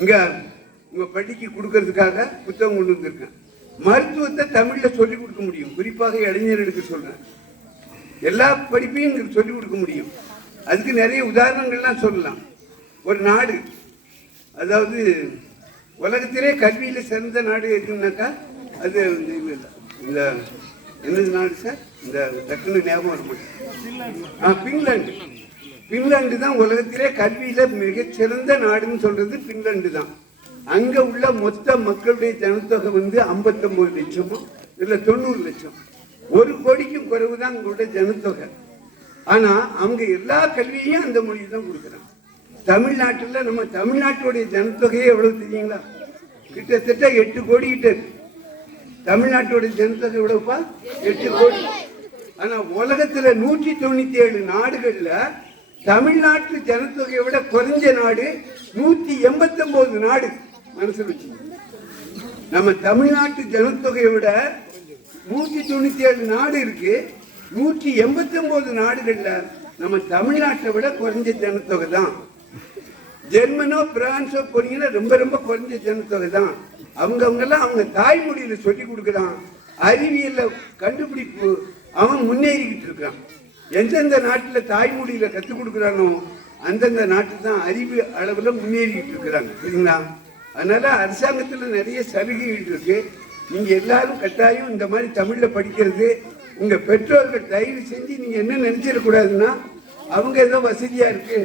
இங்க உங்க பள்ளிக்கு கொடுக்கறதுக்காக புத்தகம் கொண்டு வந்திருக்கேன். மருத்துவத்தை தமிழ்ல சொல்லிக் கொடுக்க முடியும். குறிப்பாக இளைஞர்களுக்கு சொல்றேன். எல்லா படிப்பையும் சொல்லிக் கொடுக்க முடியும். அதுக்கு நிறைய உதாரணங்கள்லாம் சொல்லலாம். ஒரு நாடு, அதாவது உலகத்திலே கல்வியில சிறந்த நாடு எதுனாக்கா அது இந்த என்னது நாடு சார், இந்த டக்குனு ஞாபகம் வர பின்லாந்து. பின்லாந்து தான் உலகத்திலே கல்வியில மிகச்சிறந்த நாடுன்னு சொல்றது பின்லாந்து தான். அங்க உள்ள மொத்த மக்களுடைய ஜனத்தொகை 59 லட்சமோ இல்ல 90 லட்சம். 1 கோடிக்கும் குறைவுதான் அங்களுடைய ஜனத்தொகை. ஆனா அவங்க எல்லா கல்வியையும் அந்த மொழி தான் கொடுக்குறாங்க. தமிழ்நாட்டுல நம்ம தமிழ்நாட்டுடைய ஜனத்தொகையே எவ்வளவு தெரியுங்களா? கிட்டத்தட்ட 8 கோடி கிட்ட இருக்கு. தமிழ்நாட்டுடைய ஜனத்தொகை எவ்வளவுப்பா? 8 கோடி. ஆனா உலகத்துல 197 நாடுகள்ல தமிழ்நாட்டு ஜனத்தொகையை விட குறைஞ்ச நாடு 189 நாடு. மனசுல வச்சு, நம்ம தமிழ்நாட்டு ஜனத்தொகையை விட 197 நாடு இருக்கு. 189 நாடுகள்ல நம்ம தமிழ்நாட்டை விட குறைஞ்ச ஜனத்தொகை தான். ஜெர்மனோ பிரான்ஸோ போனீங்கன்னா ரொம்ப ரொம்ப குறைஞ்ச ஜனத்தொகை தான். அவங்கெல்லாம் அவங்க தாய்மொழியில சொல்லி கொடுக்குறான். அறிவியல்ல கண்டுபிடிப்பு அவன் முன்னேறிக்கிட்டு இருக்கான். எந்தெந்த நாட்டில் தாய்மொழியில கற்றுக் கொடுக்குறானோ அந்தந்த நாட்டு தான் அறிவு அளவுல முன்னேறிக்கிட்டு இருக்கிறாங்க. சரிங்களா? அதனால அரசாங்கத்துல நிறைய சலுகைகள் இருக்கு. நீங்க எல்லாரும் கட்டாயம் இந்த மாதிரி தமிழ்ல படிக்கிறது. உங்க பெற்றோர்கள் தயவு செஞ்சு நீங்க என்ன நினைச்சிடக்கூடாதுன்னா, அவங்க ஏதோ வசதியா இருக்கு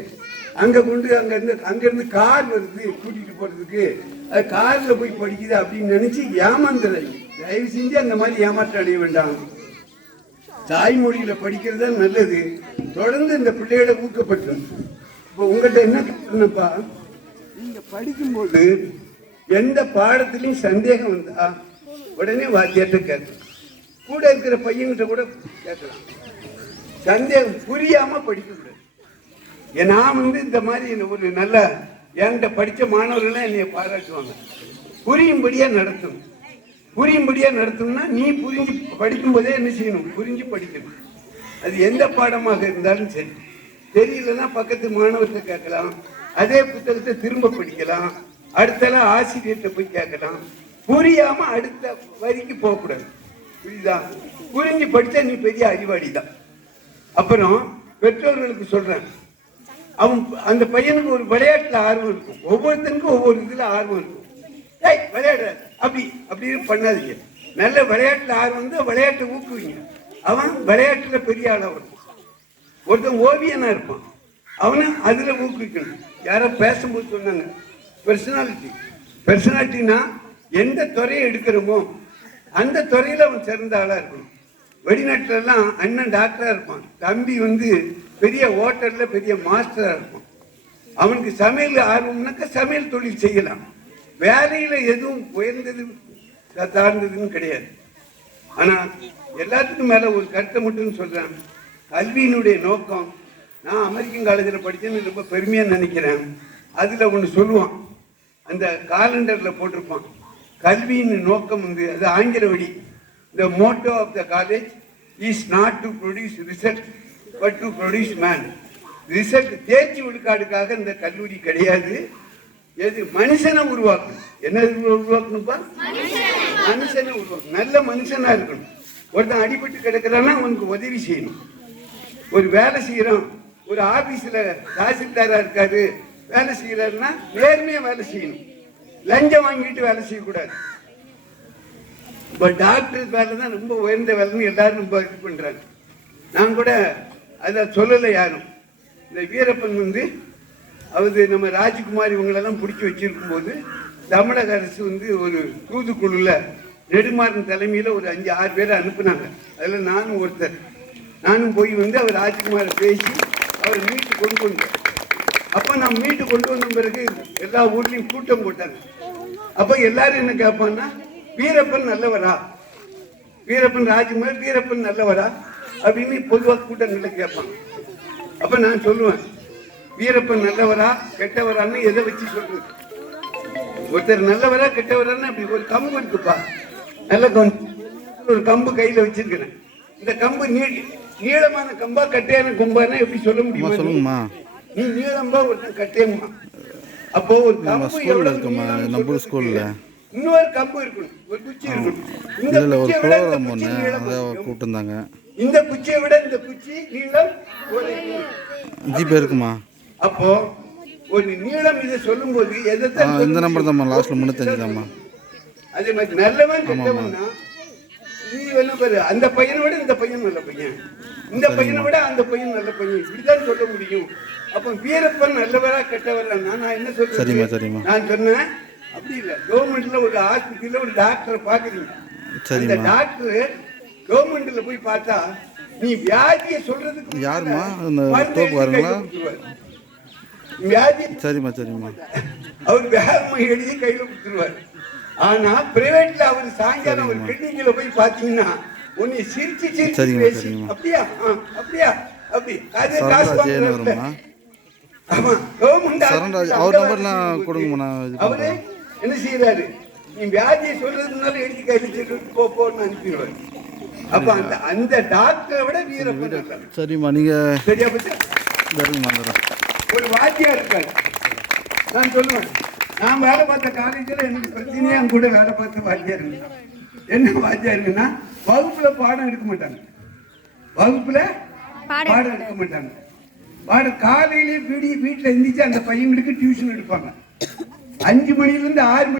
அங்க கொண்டு அங்கிருந்து கார் வருது கூட்டிட்டு போறதுக்கு, அது கார்ல போய் படிக்குது அப்படின்னு நினைச்சு ஏமாந்துறாங்க. தயவு செஞ்சு அந்த மாதிரி ஏமாற்றம் அடைய வேண்டாம். தாய்மொழியில படிக்கிறது தான் நல்லது. தொடர்ந்து இந்த பிள்ளைகளை ஊக்கப்பட்டு இப்போ உங்கள்கிட்ட என்ன கேட்கணும்ப்பா, நீங்க படிக்கும்போது எந்த பாடத்திலையும் சந்தேகம் வந்தா உடனே வாத்தியார்ட்ட கேட்கலாம். கூட இருக்கிற பையன்கிட்ட கூட கேட்கலாம். சந்தேகம் புரியாம படிக்க கூடாது. நான் இந்த மாதிரி ஒரு நல்ல என்கிட்ட படித்த மாணவர்கள்லாம் என்னைய பாராட்டுவாங்க. புரியும்படியா நடத்தணும். புரியும்படியா நடத்தணும்னா நீ புரிஞ்சு படிக்கும் போதே என்ன செய்யணும்? புரிஞ்சு படிக்கணும். அது எந்த பாடமாக இருந்தாலும் சரி. தெரியலன்னா பக்கத்து மாணவர்கிட்ட கேட்கலாம். அதே புத்தகத்தை திரும்ப படிக்கலாம். அடுத்தல ஆசிரியர்கிட்ட போய் கேட்கலாம். புரியாம அடுத்த வரிக்கு போகக்கூடாது. புரியுதா? புரிஞ்சு படிச்சா நீ பெரிய அறிவாளி தான். அப்புறம் பெற்றோர்களுக்கு சொல்றேன், அவன் அந்த பையனுக்கு ஒரு விளையாட்டுல ஆர்வம் இருக்கும். ஒவ்வொருத்தனுக்கும் ஒவ்வொரு இதுல ஆர்வம் இருக்கும். விளையாட அப்படின்னு பண்ணாதீங்க. நல்ல விளையாட்டுல ஆர்வம் வந்து விளையாட்டை ஊக்குவீங்க. அவன் விளையாட்டுல பெரிய ஆளா இருக்கும். ஒருத்தன் ஓவியனா இருப்பான், அவனை அதுல ஊக்குவிக்கணும். யாரோ பேசும்போது சொன்னாங்க பெர்சனாலிட்டினா எந்த துறையை எடுக்கிறோமோ அந்த துறையில அவன் சிறந்த ஆளா இருக்கணும். வெளிநாட்டுல எல்லாம் அண்ணன் டாக்டரா இருப்பான், தம்பி பெரிய ஹோட்டல்ல பெரிய மாஸ்டரா இருப்பான். அவனுக்கு சமையல் ஆர்வம்னாக்க சமையல் தொழில் செய்யலாம். வேலையில எதுவும் உயர்ந்தது தாழ்ந்ததுன்னு கிடையாது. ஆனா எல்லாத்துக்கும் மேல ஒரு கருத்தை மட்டும் சொல்றேன். கல்வியினுடைய நோக்கம், நான் அமெரிக்கன் காலேஜில் படிச்சேன்னு ரொம்ப பெருமையா நினைக்கிறேன். அதுல ஒன்று சொல்லுவான், அந்த காலண்டர்ல போட்டிருப்பான், கல்வியின் நோக்கம் அது ஆங்கில வழி. The motto of the college is not to produce result but to produce man. Result தேர்ச்சி விழுக்காடுக்காக இந்த கல்லூரி கிடையாது. எது? மனுஷனை உருவாக்கணும். என்ன உருவாக்கணும்ப்பா? மனுஷனை உருவாக்கணும். நல்ல மனுஷனா இருக்கணும். ஒருத்தன் அடிபட்டு கிடக்கிறான்னா அவனுக்கு உதவி செய்யணும். ஒரு வேலை செய்யறோம், ஒரு ஆபீஸ்ல தாசில்தாரா இருக்காரு, வேலை செய்யறாருன்னா நேர்மையா வேலை செய்யணும். லஞ்சம் வாங்கிட்டு வேலை செய்யக்கூடாது. இப்போ டாக்டர் வேலை தான் ரொம்ப உயர்ந்த வேலைன்னு எல்லாரும் ரொம்ப இது பண்றாங்க. நான் கூட அதை சொல்லலை யாரும். இந்த வீரப்பன் அவர் நம்ம ராஜ்குமார் இவங்களெல்லாம் பிடிச்சி வச்சிருக்கும் போது தமிழக அரசு ஒரு தூதுக்குழுல நெடுமாறன் தலைமையில ஒரு 5-6 பேரை அனுப்புனாங்க. அதில் நானும் ஒருத்தர். நானும் போய் அவர் ராஜ்குமாரை பேசி அவரை மீட்டு கொண்டு வந்தேன். அப்போ நான் மீட்டு கொண்டு வந்த பிறகு எல்லா ஊர்லேயும் கூட்டம் போட்டாங்க. அப்போ எல்லாரும் என்ன கேட்பான்னா, வீரப்பன் நல்லவரா, வீரப்பன் ராஜ்குமார் வீரப்பன் நல்லவரா அப்படின்னு பொதுவாக கூட்டங்களில் கேட்பாங்க. அப்போ நான் சொல்லுவேன், வீரப்பன் நல்லவரா கெட்டவரான்னு எதை வச்சு சொல்றது? ஒருத்தர் நல்லவரா கெட்டவரான்னு அப்படி ஒரு கம்பு இருக்குப்பா, நல்ல ஒரு கம்பு கையில் வச்சிருக்கிறேன். இந்த கம்பு நீளமான கம்பா கட்டையான கொம்பானா எப்படி சொல்ல முடியுமா? சொல்லுங்கம்மா. நீ நீளம்பா ஒருத்தன் கட்டையம்மா. அப்போ ஒரு நம்ம கம்பு ஸ்கூல்ல எவ்வளவு இருக்கோமா நீளம்னு நம்ம சொல்றதுக்கு ஸ்கூல்ல இன்னொரு கம்பு இருக்கணும், ஒரு குச்சி இருக்கணும். இந்த இல்லை ஒரு குச்சியை விட இந்த ப்ரோக்ராம் குச்சி ஒன்று நீளம் அதை அதிகம். கூப்பிட்டுருந்தாங்க. இந்த குச்சியை விட இந்த குச்சி நீளம் குறையும். ஜிபே இருக்குமா? அப்போ ஒரு நீளம் இதை சொல்லும்போது எதைத்தான் சொல்ல இந்த நம்பர் முடியும்? தாம்மா லாஸ்ட்டில் 305 தாம்மா. அதே மாதிரி நல்லவன் கெட்டவன்னா நீ என்ன பாரு, அந்த பையனை விட இந்த பையன் நல்ல பையன், இந்த பையனை விட அந்த பையன் நல்ல பையன், இப்படிதான் சொல்ல முடியும். அப்போ வீரப்பன் நல்லவரா கெட்டவரா? நான் என்ன சொல்றேன், சரிம்மா. நான் சொன்னேன் அப்படி இல்லை. கவர்மெண்ட்ல ஒரு ஹாஸ்பிட்டல்ல ஒரு டாக்டரை பாக்குறீங்க, அந்த டாக்டர் கவர்மெண்ட்ல போய் பார்த்தா நீ வியாதியை சொல்றதுக்கு யாருமா தோப்பு வாருங்களா? வியாதி சரிம்மா. அவர் வேகமா எழுதி கையில கொடுத்துருவாரு. ஆனா பிரைவேட்ல அவர் சாயங்காலம் ஒரு கிளினிக்ல போய் பாத்தீங்கன்னா உன்னை சிரிச்சு பேசி அப்படியா அப்படியா அப்படி அது காசு வாங்குறாரு. ஆமா, கவர்மெண்ட் அவர் நம்பர்லாம் கொடுங்கம்மா. அவரு என்ன செய்யறாரு, நீ வியாதியை சொல்றதுக்கு முன்னால எழுதி கையில சொல்லிட்டு போன்னு அனுப்பிடுவாரு. அப்ப அந்த டாக்டரை விட வீரப்பன் இருக்காரு. சரிம்மா, நீங்க சரியா பச்சா ஒரு வாத்தியா இருக்காரு. நான் சொல்லுவேன், நான் வேலை பார்த்த காலேஜில் எனக்கு பிரச்சனையே அங்க கூட வேலை பார்த்த வாத்தியார் இருந்தான். என்ன வாத்தியாருன்னா வகுப்புல பாடம் எடுக்க மாட்டாங்க, வகுப்புல பாடம் எடுக்க மாட்டாங்க. காலையிலேயே வீட்டில் இருந்துச்சு அந்த பையங்களுக்கு டியூஷன் எடுப்பாங்க. 5 மணிலேருந்து 6 மணி